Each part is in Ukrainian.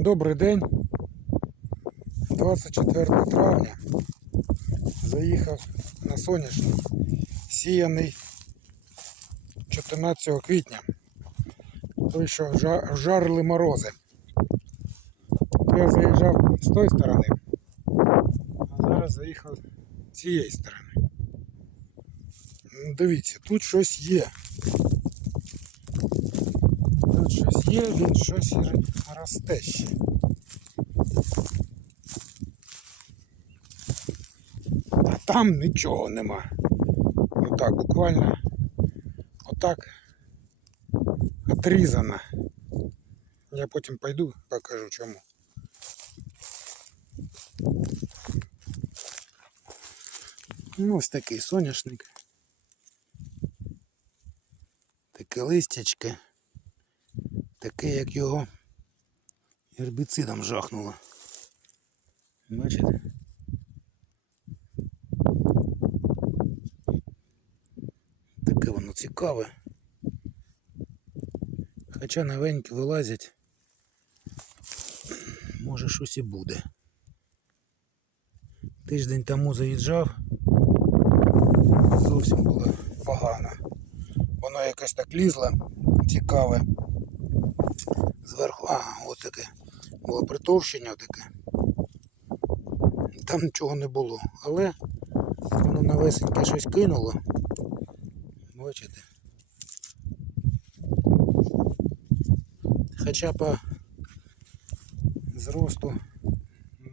Добрий день. 24 травня. Заїхав на соняшник, сіяний 14 квітня. Той, що жа- морози. Я заїжджав з тої сторони, а зараз заїхав з цієї сторони. Дивіться, тут щось є. Тут щось є, він щось росте ще. А там нічого нема. Отак, буквально отак отрізано. Я потім пойду, покажу чому. Ну, ось такий соняшник. Таке листячке. Таке, як його гербіцидом жахнуло. Бачите? Таке воно цікаве. Хоча новенькі вилазять. Може щось і буде. Тиждень тому заїжджав. Зовсім було погано. Воно якось так лізло, цікаве. Зверху, а, от таке. Було притовщення таке. Там нічого не було. Але воно навесеньке щось кинуло. Бачите? Хоча по зросту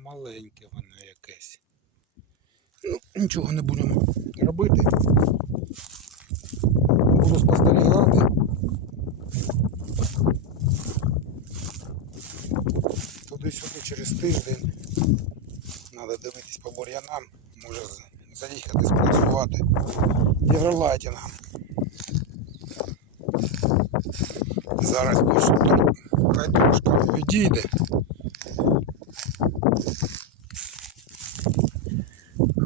маленьке воно якесь. Ну, нічого не будемо робити. Буду спостерігати. Тиждень. Треба дивитись по бур'янам. Може заїхати спрацювати гідролайтингом. Зараз хай трошки відійде.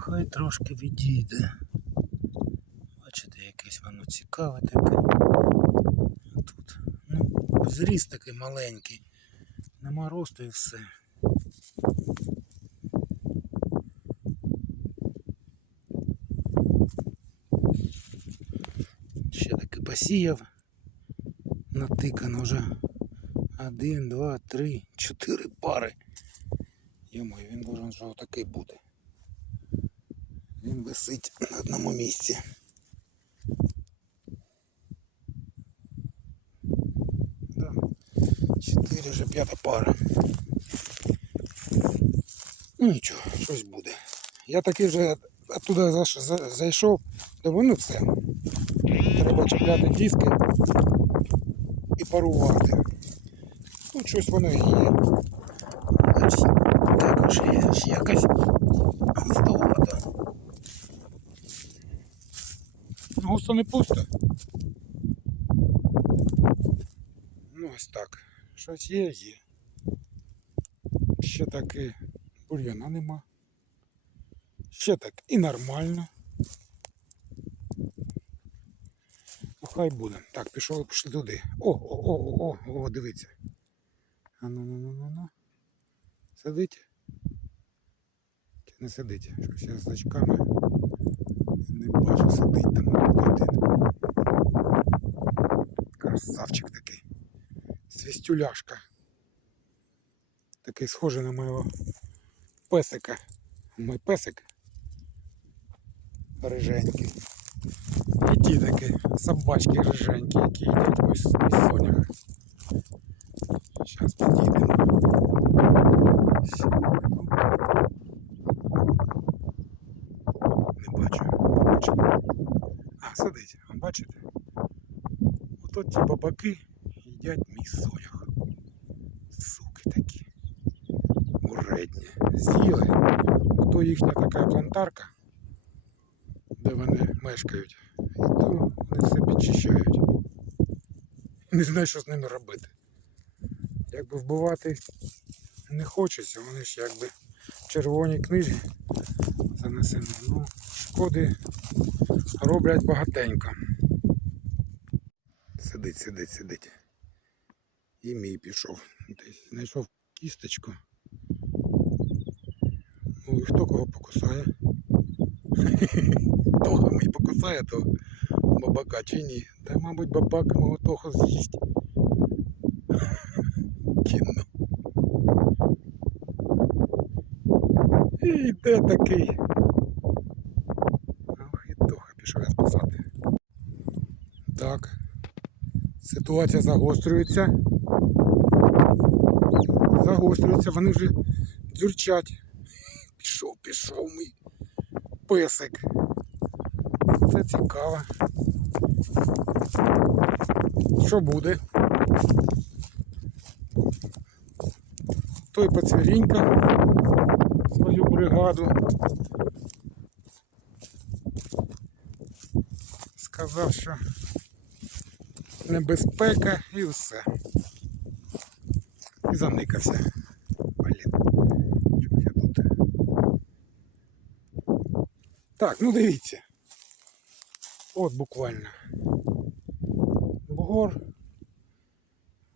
Хай трошки відійде. Бачите, якесь воно цікаве таке. Тут, ну, зріст такий маленький. Нема росту і все. Ще таки посіяв. Натикано вже. Один, два, три, чотири пари. Йомой, він должен вже отакий бути. Він висить на одному місці. Чотири вже п'ята пара. Ну нічого, щось буде. Я таки вже оттуда зайшов, думаю, ну все. Треба чіпляти диски і парувати. Тут щось воно є. Також є ще якась густовата. Густо не пусто. Ну ось так. Щось є, є. Ще таки бур'яна нема. Ще так і нормально. Ну, хай буде. Так, пішов, пішли туди. О, о, о, о, о, дивіться. А ну ну ну ну ну. Сидить? Чи не сидить? Щось я з очками не бачу, сидить там. Красавчик такий. Свістюляшка. Такий схожий на моєго песика. Мой песик. Риженький. І ті такі собачки риженькі, які їдять мій, с- мій. Зараз підійдемо. Не бачу, не бачите. А, сидить, бачите? Ото ті бабаки їдять мій сонях. Суки такі. Уредні. З'їли. Ото їхня така плантарка, де вони мешкають. І то вони все підчищають. Не знаю, що з ними робити. Якби вбивати не хочеться, вони ж якби в червоній книжі занесені. Ну, шкоди роблять багатенько. Сидить, сидить, сидить. І мій пішов. Десь знайшов кісточку. Ну і хто кого покусає? Тоха мій покусає, то бабака чи ні? Та, мабуть, бабак мого Тоху з'їсть. Кінно. І йде такий. Ох, і Тоха пішов я спасати. Так. Ситуація загострюється. Загострюється, вони вже дзюрчать. Пішов, пішов мій песик. Це цікаво. Що буде? Той поцвірінька свою бригаду. Сказав, що небезпека і все. І заникався. Блін. Чого я тут? Так, ну дивіться. От буквально. Бугор.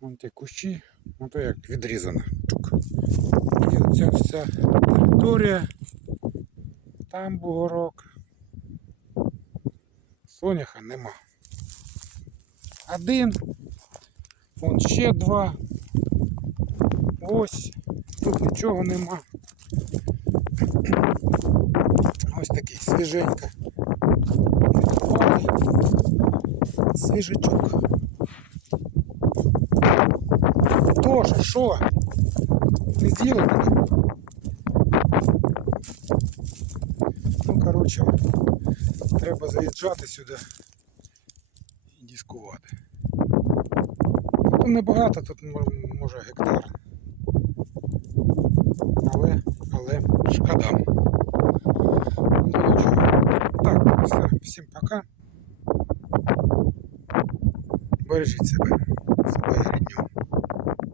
Вон ті кущі. Ну то як відрізано. І оця вся територія. Там бугорок. Соняха нема. Один. Вон ще два. Ось. Тут нічого нема. Відкопали. Свіжачок. Тоже, що? Не з'їли мене? Ну, коротше, треба заїжджати сюди і дискувати. Тут небагато, тут може гектар. Але, але шкода. Ну нічого. Так, все, всім пока. Бережіть себе, себе і рідню.